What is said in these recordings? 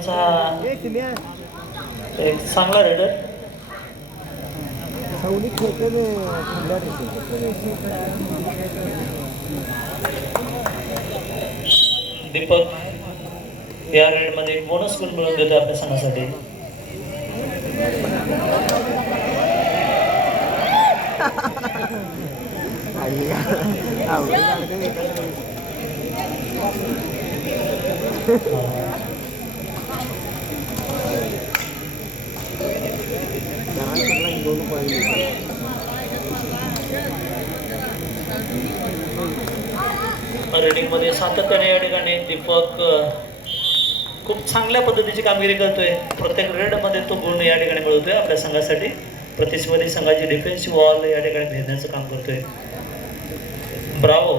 नंबरचा एक चांगला रेडर दीपक या रेडमध्ये एक बोनस गुण मिळवून देतो आपल्या संघासाठी. रेडिंग मध्ये सातत्याने या ठिकाणी दीपक खूप चांगल्या पद्धतीची कामगिरी करतोय. प्रत्येक रेड मध्ये तो गुण या ठिकाणी मिळवतोय आपल्या संघासाठी. प्रतिस्पर्धी संघाची डिफेन्सिव्ह वॉल या ठिकाणी भेदण्याचं काम करतोय. ब्रावो.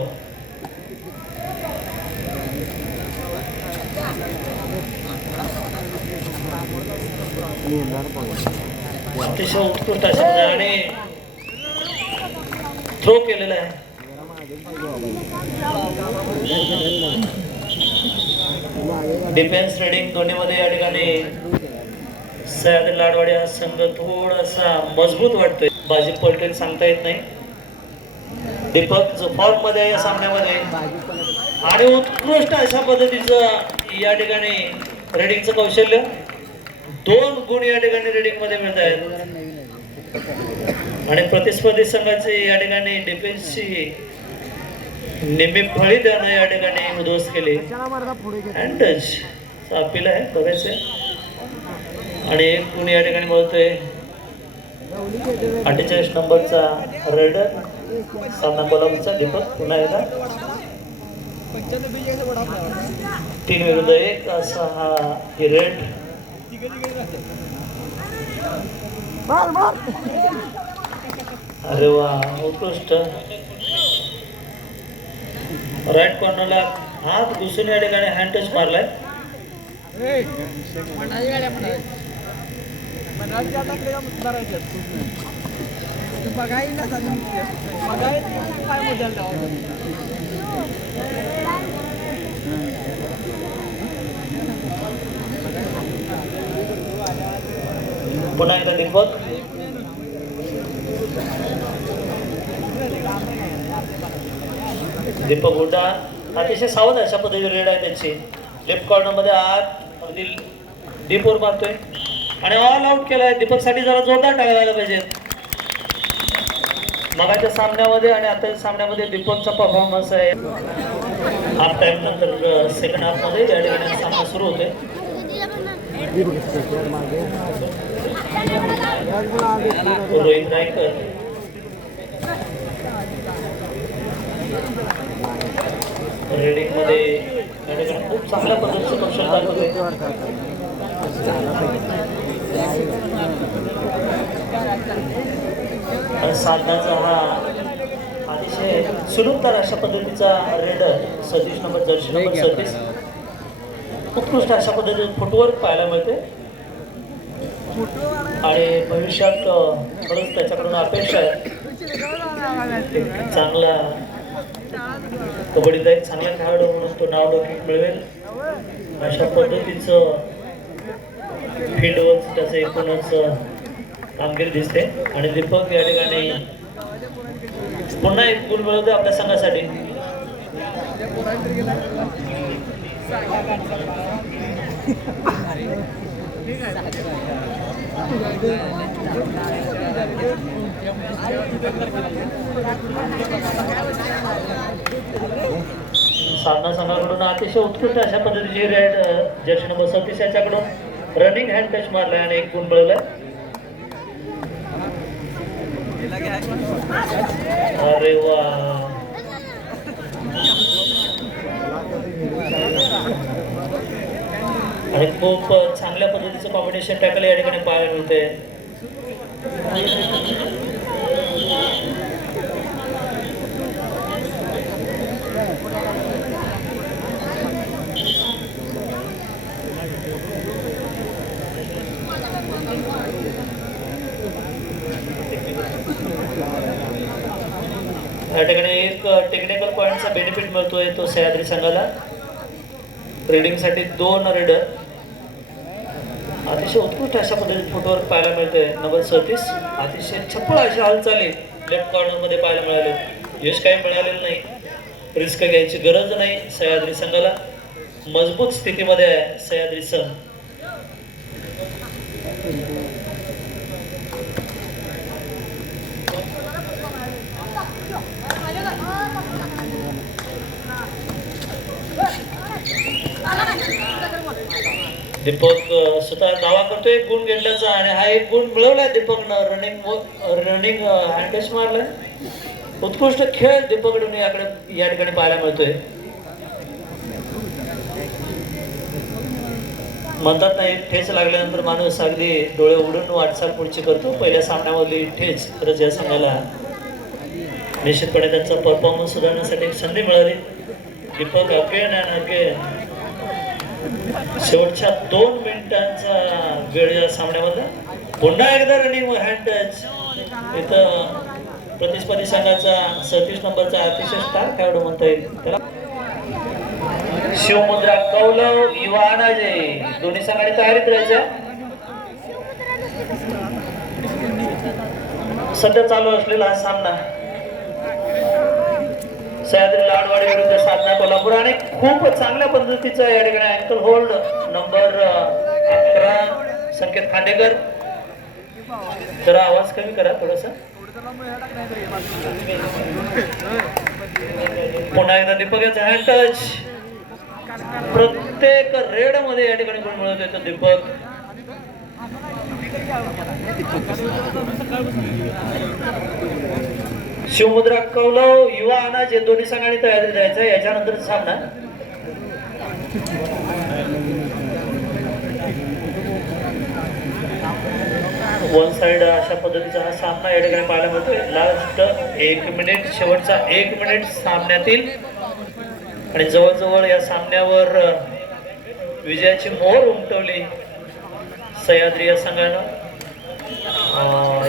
अतिशय उत्कृष्ट अशा आणि थ्रो केलेला आहे. डिफेन्स रेडिंग दोन्ही मध्ये या ठिकाणी सह्याद्री लाडवाडी हा संघ थोडासा मजबूत वाटतोय. बाजी पलटेल सांगता येत नाही. दीपक जो फॉर्म मध्ये या सामन्यामध्ये आणि उत्कृष्ट अशा पद्धतीचं या ठिकाणी रेडिंगचं कौशल्य. 2 गुण या ठिकाणी रेडिंग मध्ये मिळत आहेत आणि प्रतिस्पर्धी संघाचे या ठिकाणी डिफेन्सची निम्मी फळी त्यानं या ठिकाणी उद्ध्वस्त केली. अँड टच अपील आहे बघायचे आणि 1 गुण या ठिकाणी मिळतोय 48 नंबरचा रेडर सामना कोल्हापूरचा दीपक. पुन्हा एकदा 3 विरुद्ध 1 असा हा ही रेड. अरे वा उत्कृष्ट. राईट कॉर्नरला हात घुसून या ठिकाणी हँड टच मारलाय. पुन्हा एकदा दीपक. दीपक हुड्डा अतिशय सावध अशा पद्धतीची रेड आहे त्यांची. लेफ्ट कॉर्नर मध्ये आत अगदी डीप वर मारतोय आणि ऑल आउट केलाय. दीपक साठी जरा जोरदार टाळायला पाहिजे. मगाच्या सामन्यामध्ये आणि आताच्या सामन्यामध्ये दीपकचा परफॉर्मन्स आहे. हाफ टाइम नंतर सेकंड हाफ मध्ये या ठिकाणी सामना सुरू होतोय. रोहित रायकर रेडिंग मध्ये या ठिकाणी खूप चांगल्या पद्धतीचं कौशल्य दाखवतोय. साधनाचा हा अतिशय सुलभदार अशा पद्धतीचा रेडर 36 नंबर जर्सी नंबर 36 उत्कृष्ट अशा पद्धतीचं फुटवर्क पाहायला मिळते आणि भविष्यात खरंच त्याच्याकडून अपेक्षा आहे चांगला कबड्डीचा एक चांगला खेळाडू म्हणून तो नाव लौकिक मिळवेल अशा पद्धतीचं फील्डवर त्याचं एकूणच कामगिरी दिसते. आणि दीपक या ठिकाणी पुन्हा एक गुण मिळवतो आपल्या संघासाठी. साधना संघाकडून अतिशय उत्कृष्ट अशा पद्धतीची रेड जर्सी नंबर 36 याच्याकडून रनिंग हँड टच मारलाय आणि एक गुण मिळवलाय. अरे वा आणि खूप चांगल्या पद्धतीचं कॉम्बिनेशन टॅकल या ठिकाणी पाहायला मिळते. या ठिकाणी एक टेक्निकल पॉईंटचा बेनिफिट मिळतोय तो सह्याद्री संघाला. रेडिंग साठी 2 रेडर अतिशय उत्कृष्ट अशा पद्धतीने फुटवर्क पाहायला मिळतंय. नंबर 37 अतिशय चपळ अशा हालचाली लेफ्ट कॉर्नर मध्ये पाहायला मिळाले. यश काही मिळालेलं नाही, रिस्क घ्यायची गरज नाही. सह्याद्री संघाला मजबूत स्थितीमध्ये आहे सह्याद्री संघ. दीपक स्वतः दावा करतोय गुण घेतल्याचा आणि हा एक गुण मिळवलाय दीपकनं. रनिंग हँडटच मारलाय. उत्कृष्ट खेळ दीपकडून या ठिकाणी पाहायला मिळतोय. म्हणतात नाही, ठेच लागल्यानंतर माणूस अगदी डोळे उघडून वाटचाल पुढची करतो. पहिल्या सामन्यामधली ठेच खरंच या संघाला निश्चितपणे त्यांचा परफॉर्मन्स सुधारण्यासाठी एक संधी मिळाली. दीपक अगेन अँड अगेन शेवटच्या 2 मिनिटांचा वेळ या सामन्यामध्ये पुन्हा एकदा रनिंग हँड टच. इथं प्रतिस्पर्धी संघाचा 37 नंबरचा अतिशय स्टार खेळाडू म्हणता येईल त्याला. शिवमुद्रा कौलव युवा अनाजे दोन्ही संघाने तयारीत राहायचं. सध्या चालू असलेला हा सामना सह्याद्री लाडवाडी विरुद्ध साधना कोल्हापूर आणि खूप चांगल्या पद्धतीचा या ठिकाणी अँकल होल्ड नंबर 11 संकेत खांडेकर. जरा आवाज कमी करा थोडासा. पुन्हा एकदा दीपक याचा हँड टच. प्रत्येक रेड मध्ये या ठिकाणी गुण मिळवत येतो दीपक. शिवमुद्रा कौलव युवा अनाज दोन्ही संघांनी तयारी द्यायचा. याच्यानंतरचा सामना वन साइड अशा पद्धतीचा हा सामना या ठिकाणी पाहायला मिळतोय. लास्ट 1 मिनिट, शेवटचा 1 मिनिट सामन्यातील आणि जवळजवळ या सामन्यावर विजयाची मोहर उमटवली सह्याद्री या संघानं.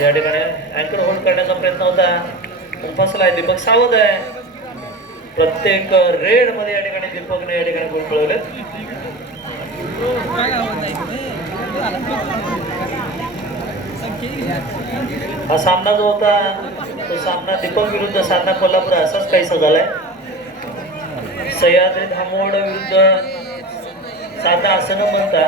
या ठिकाणी अँकर होल्ड करण्याचा प्रयत्न होता, फसलाय. दीपक सावध आहे. प्रत्येक रेड मध्ये या ठिकाणी दीपकने या ठिकाणी गुण मिळवले. हा सामना जो होता तो सामना दीपक विरुद्ध साधना कोल्हापूर असाच काहीसा झालाय. सह्याद्री धामोड विरुद्ध साधना असं न म्हणता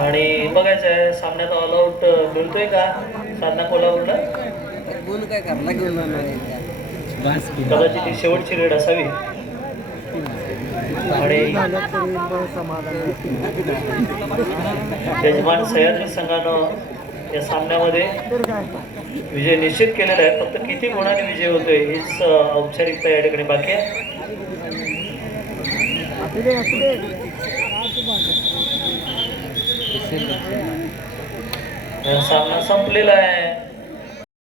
आणि बघायचं आहे सामन्यात ऑल आउट मिळतोय का साधना कोल्हापूरला. कदाचित ही शेवटची रेड असावी आणि यजमान सह्याद्री संघानं या सामन्यामध्ये विजय निश्चित केलेला आहे. फक्त किती गुणांनी विजय होतोय हीच औपचारिकता या ठिकाणी बाकी आहे. सामना संपलेला आहे.